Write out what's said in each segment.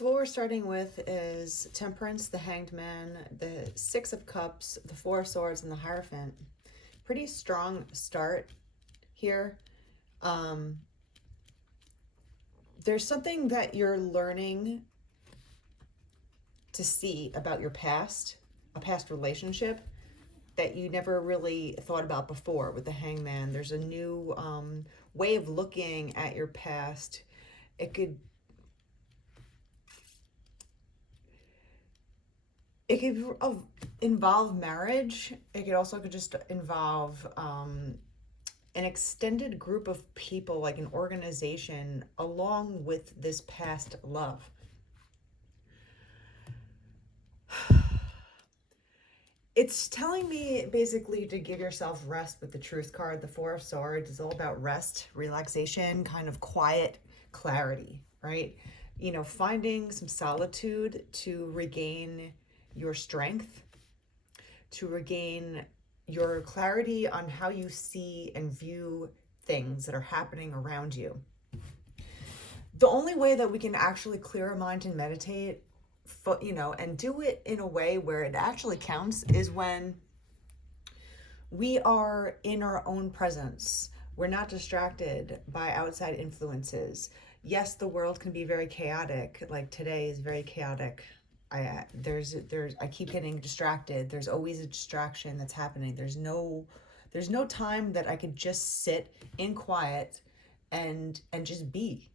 So what we're starting with is Temperance, the Hanged Man, the Six of Cups, the Four of Swords, and the Hierophant. Pretty strong start here. There's something that you're learning to see about your past, a past relationship that you never really thought about before with the Hangman. There's a new way of looking at your past. It could involve marriage. It could also just involve an extended group of people, like an organization, along with this past love. It's telling me basically to give yourself rest with the Truth card. The Four of Swords is all about rest, relaxation, kind of quiet clarity, right? You know, finding some solitude to regain your strength, to regain your clarity on how you see and view things that are happening around you. The only way that we can actually clear our mind and meditate, and do it in a way where it actually counts, is when we are in our own presence. We're not distracted by outside influences. Yes, the world can be very chaotic. Like today is very chaotic. I keep getting distracted. There's always a distraction that's happening. There's no time that I could just sit in quiet and just be.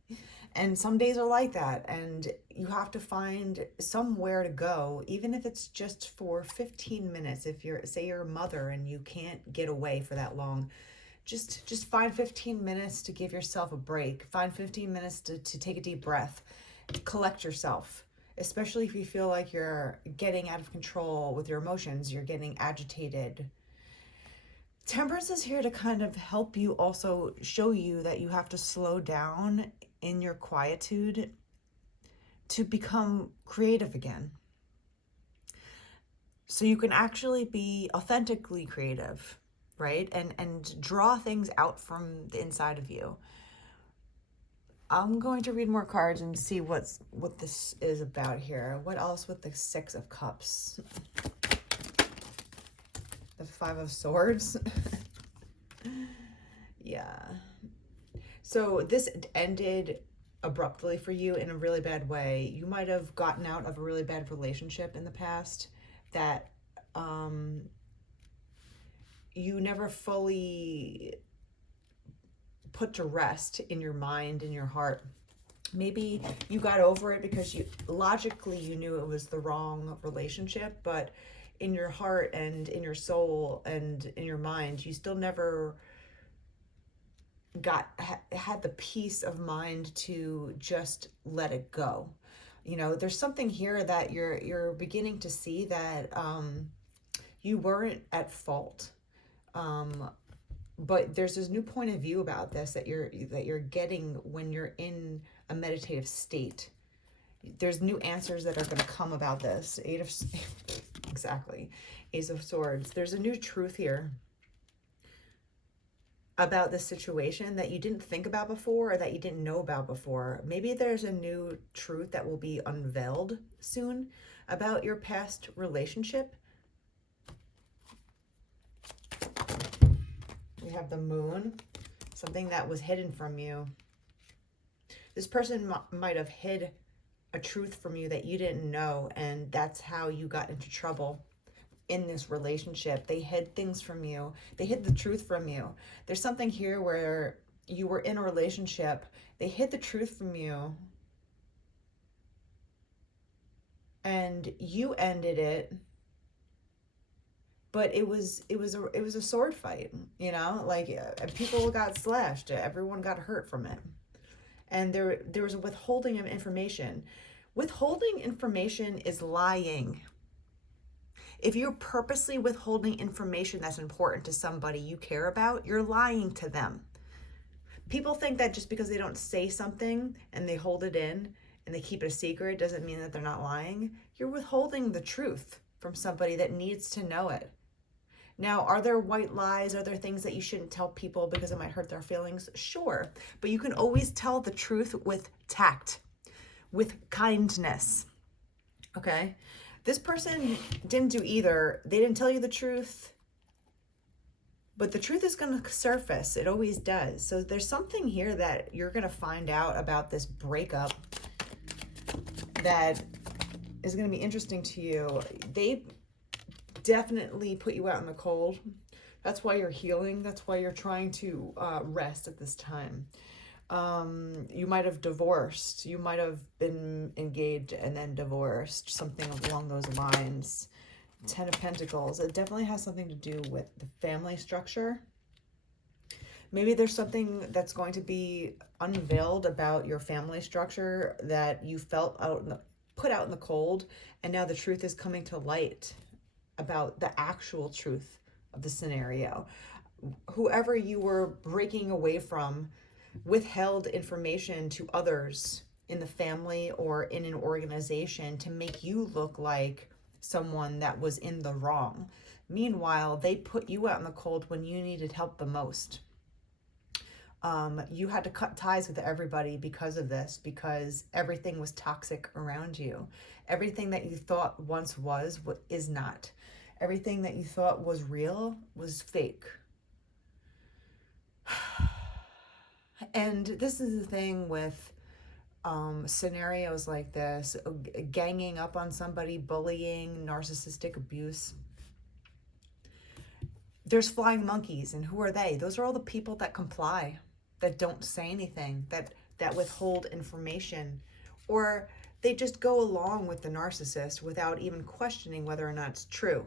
And some days are like that, and you have to find somewhere to go, even if it's just for 15 minutes. If you're a mother and you can't get away for that long, just find 15 minutes to give yourself a break. Find 15 minutes to take a deep breath, collect yourself, especially if you feel like you're getting out of control with your emotions, you're getting agitated. Temperance is here to kind of help you, also show you that you have to slow down in your quietude to become creative again. So you can actually be authentically creative, right? And draw things out from the inside of you. I'm going to read more cards and see what this is about here. What else with the Six of Cups? The Five of Swords. Yeah. So this ended abruptly for you in a really bad way. You might have gotten out of a really bad relationship in the past that you never fully put to rest in your mind, in your heart. Maybe you got over it because you knew it was the wrong relationship, but in your heart and in your soul and in your mind, you still never had the peace of mind to just let it go. You know, there's something here that you're beginning to see that you weren't at fault. But there's this new point of view about this that you're getting when you're in a meditative state. There's new answers that are going to come about this. Exactly. Ace of Swords. There's a new truth here about this situation that you didn't think about before, or that you didn't know about before. Maybe there's a new truth that will be unveiled soon about your past relationship. We have the Moon, something that was hidden from you. This person might have hid a truth from you that you didn't know, and that's how you got into trouble in this relationship. They hid things from you. They hid the truth from you. There's something here where you were in a relationship. They hid the truth from you, and you ended it. But it was a sword fight, you know, like people got slashed, everyone got hurt from it. And there was a withholding of information. Withholding information is lying. If you're purposely withholding information that's important to somebody you care about, you're lying to them. People think that just because they don't say something and they hold it in and they keep it a secret doesn't mean that they're not lying. You're withholding the truth from somebody that needs to know it. Now, are there white lies? Are there things that you shouldn't tell people because it might hurt their feelings? Sure. But you can always tell the truth with tact, with kindness. Okay? This person didn't do either. They didn't tell you the truth, but the truth is going to surface. It always does. So there's something here that you're going to find out about this breakup that is going to be interesting to you. They definitely put you out in the cold. That's why you're healing. That's why you're trying to rest at this time. You might have divorced. You might have been engaged and then divorced. Something along those lines. 10 of Pentacles. It definitely has something to do with the family structure. Maybe there's something that's going to be unveiled about your family structure that you felt put out in the cold, and now the truth is coming to light about the actual truth of the scenario. Whoever you were breaking away from withheld information to others in the family or in an organization to make you look like someone that was in the wrong. Meanwhile, they put you out in the cold when you needed help the most. You had to cut ties with everybody because of this, because everything was toxic around you. Everything that you thought once was is not. Everything that you thought was real was fake. And this is the thing with scenarios like this, ganging up on somebody, bullying, narcissistic abuse. There's flying monkeys, and who are they? Those are all the people that comply, that don't say anything, that withhold information, or they just go along with the narcissist without even questioning whether or not it's true.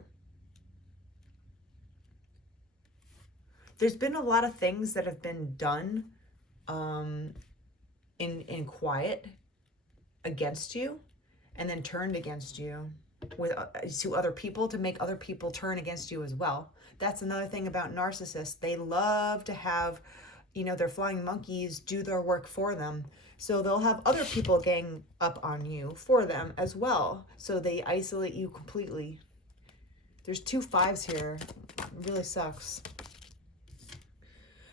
There's been a lot of things that have been done in quiet against you, and then turned against you with to other people to make other people turn against you as well. That's another thing about narcissists. They love to have, their flying monkeys do their work for them. So they'll have other people gang up on you for them as well. So they isolate you completely. There's 2 5s here. It really sucks.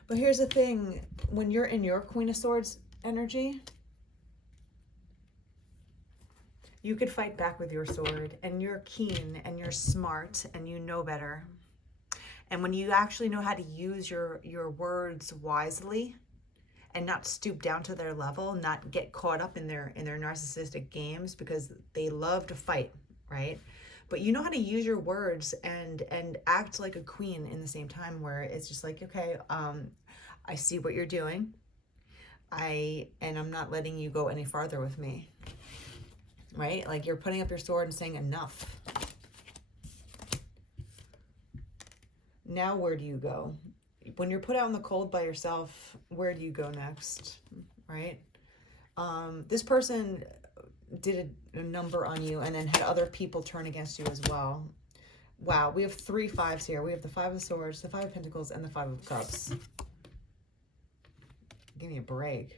But here's the thing. When you're in your Queen of Swords energy, you could fight back with your sword, and you're keen and you're smart and you know better. And when you actually know how to use your words wisely and not stoop down to their level, not get caught up in their narcissistic games, because they love to fight, right? But you know how to use your words and act like a queen in the same time, where it's just like, okay, I see what you're doing. And I'm not letting you go any farther with me. Right? Like, you're putting up your sword and saying enough. Now, where do you go? When you're put out in the cold by yourself, where do you go next? Right? This person did a number on you and then had other people turn against you as well. Wow, we have 3 5s here. We have the 5 of Swords, the 5 of Pentacles, and the 5 of Cups. Give me a break.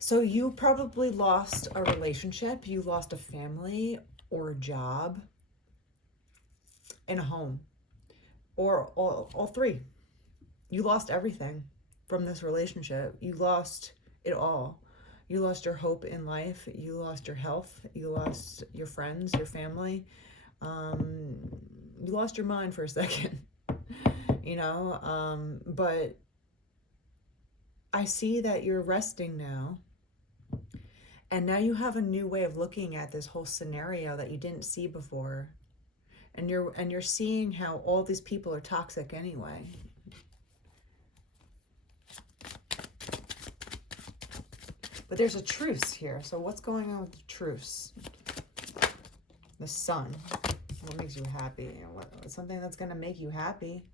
So you probably lost a relationship, you lost a family or a job and a home, or all 3. You lost everything from this relationship. You lost it all. You lost your hope in life. You lost your health. You lost your friends, your family. You lost your mind for a second, but I see that you're resting now. And now you have a new way of looking at this whole scenario that you didn't see before. And you're seeing how all these people are toxic anyway. But there's a truce here. So what's going on with the truce? The Sun. What makes you happy? Something that's going to make you happy.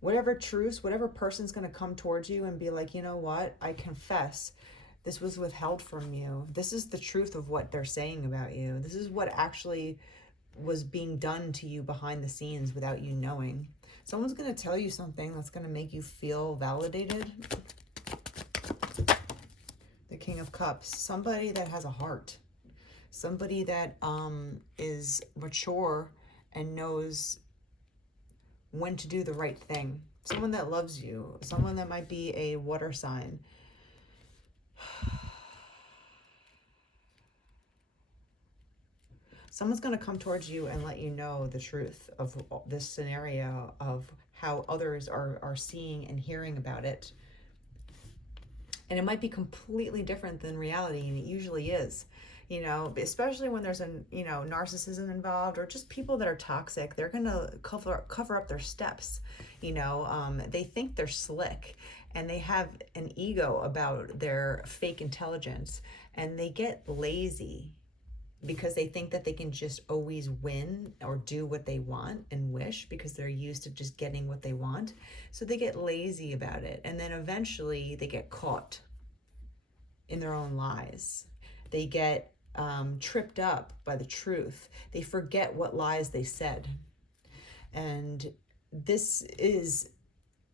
Whatever truce, whatever person's going to come towards you and be like, you know what? I confess. This was withheld from you. This is the truth of what they're saying about you. This is what actually was being done to you behind the scenes without you knowing. Someone's going to tell you something that's going to make you feel validated. The King of Cups. Somebody that has a heart. Somebody that is mature and knows when to do the right thing. Someone that loves you. Someone that might be a water sign. Someone's going to come towards you and let you know the truth of this scenario, of how others are seeing and hearing about it. And it might be completely different than reality, and it usually is. Especially when there's narcissism involved, or just people that are toxic. They're gonna cover up their steps. They think they're slick, and they have an ego about their fake intelligence, and they get lazy because they think that they can just always win or do what they want and wish, because they're used to just getting what they want. So they get lazy about it, and then eventually they get caught in their own lies. They get tripped up by the truth. They forget what lies they said. And this is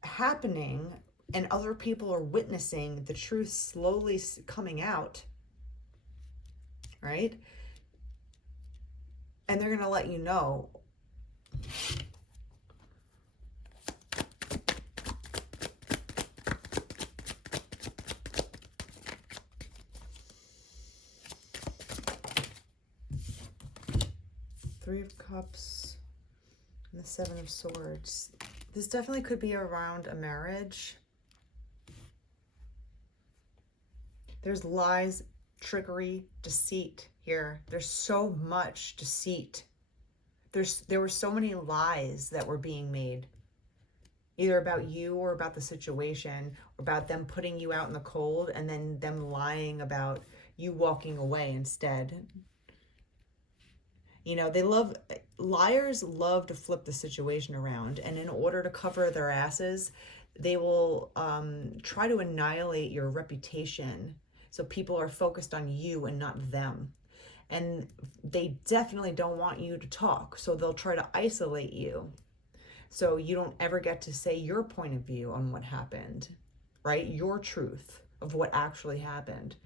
happening, and other people are witnessing the truth slowly coming out, right? And they're going to let you know. Three of Cups and the Seven of Swords. This definitely could be around a marriage. There's lies, trickery, deceit here. There's so much deceit. There were so many lies that were being made, either about you or about the situation, or about them putting you out in the cold, and then them lying about you walking away instead. Liars love to flip the situation around, and in order to cover their asses, they will try to annihilate your reputation. So people are focused on you and not them. And they definitely don't want you to talk. So they'll try to isolate you, so you don't ever get to say your point of view on what happened, right? Your truth of what actually happened.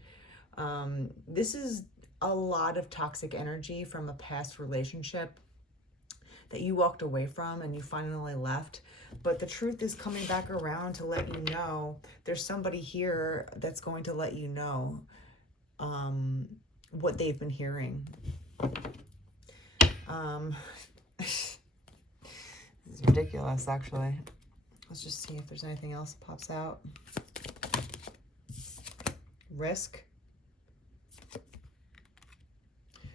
This is a lot of toxic energy from a past relationship that you walked away from and you finally left. But the truth is coming back around to let you know there's somebody here that's going to let you know what they've been hearing. This is ridiculous, actually. Let's just see if there's anything else that pops out. Risk.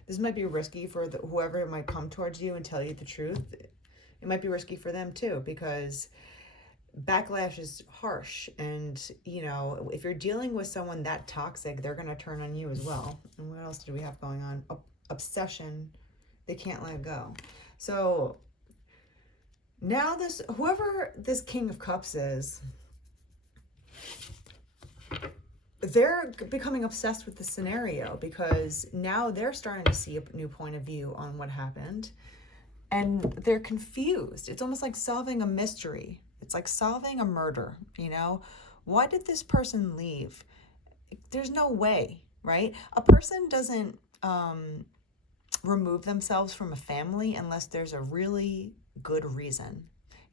This might be risky for whoever might come towards you and tell you the truth. It might be risky for them too, because backlash is harsh. And, if you're dealing with someone that toxic, they're going to turn on you as well. And what else do we have going on? Obsession. They can't let go. So now whoever this King of Cups is, they're becoming obsessed with the scenario, because now they're starting to see a new point of view on what happened, and they're confused. It's almost like solving a mystery. It's like solving a murder. Why did this person leave? There's no way, right? A person doesn't remove themselves from a family unless there's a really good reason,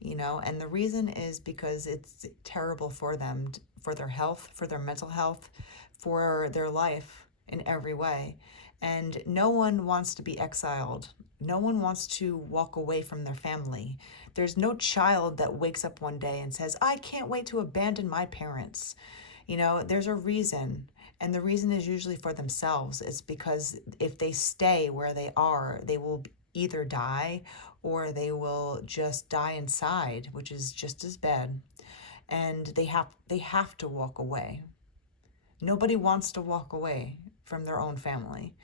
and the reason is because it's terrible for them, for their health, for their mental health, for their life in every way. And no one wants to be exiled. No one wants to walk away from their family. There's no child that wakes up one day and says, I can't wait to abandon my parents. There's a reason. And the reason is usually for themselves. It's because if they stay where they are, they will either die or they will just die inside, which is just as bad. And they have to walk away. Nobody wants to walk away from their own family.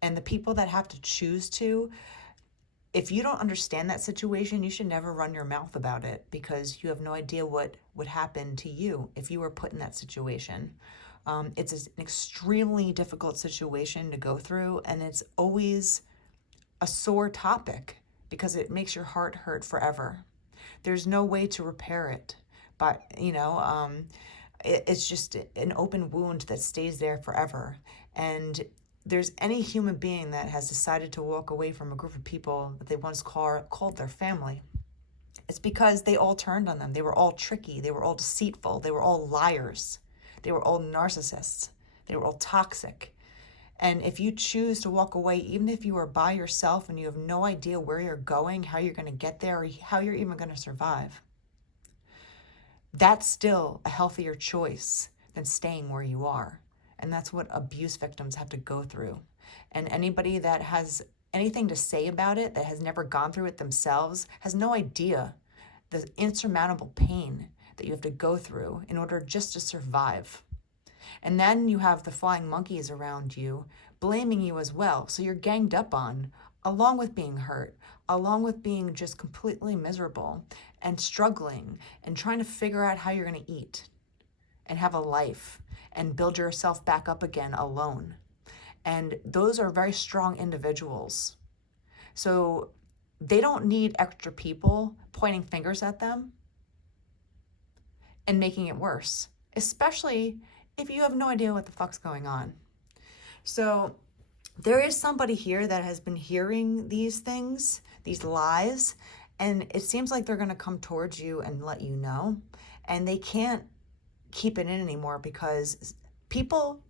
And the people that have to choose to, if you don't understand that situation, you should never run your mouth about it, because you have no idea what would happen to you if you were put in that situation. It's an extremely difficult situation to go through, and it's always a sore topic because it makes your heart hurt forever. There's no way to repair it, but it's just an open wound that stays there forever. And there's any human being that has decided to walk away from a group of people that they once called their family, it's because they all turned on them. They were all tricky. They were all deceitful. They were all liars. They were all narcissists. They were all toxic. And if you choose to walk away, even if you are by yourself and you have no idea where you're going, how you're going to get there, or how you're even going to survive, that's still a healthier choice than staying where you are. And that's what abuse victims have to go through. And anybody that has anything to say about it, that has never gone through it themselves, has no idea the insurmountable pain that you have to go through in order just to survive. And then you have the flying monkeys around you blaming you as well. So you're ganged up on, along with being hurt, along with being just completely miserable and struggling and trying to figure out how you're going to eat and have a life and build yourself back up again alone. And those are very strong individuals. So they don't need extra people pointing fingers at them and making it worse, especially if you have no idea what the fuck's going on. So there is somebody here that has been hearing these things, these lies, and it seems like they're going to come towards you and let you know. And they can't keep it in anymore because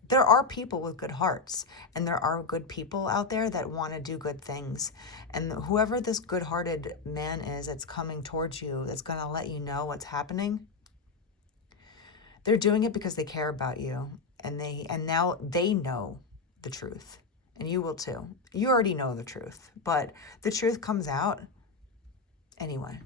there are people with good hearts, and there are good people out there that want to do good things. And whoever this good-hearted man is that's coming towards you, that's going to let you know what's happening, they're doing it because they care about you, and now they know the truth, and you will too. You already know the truth, but the truth comes out anyway.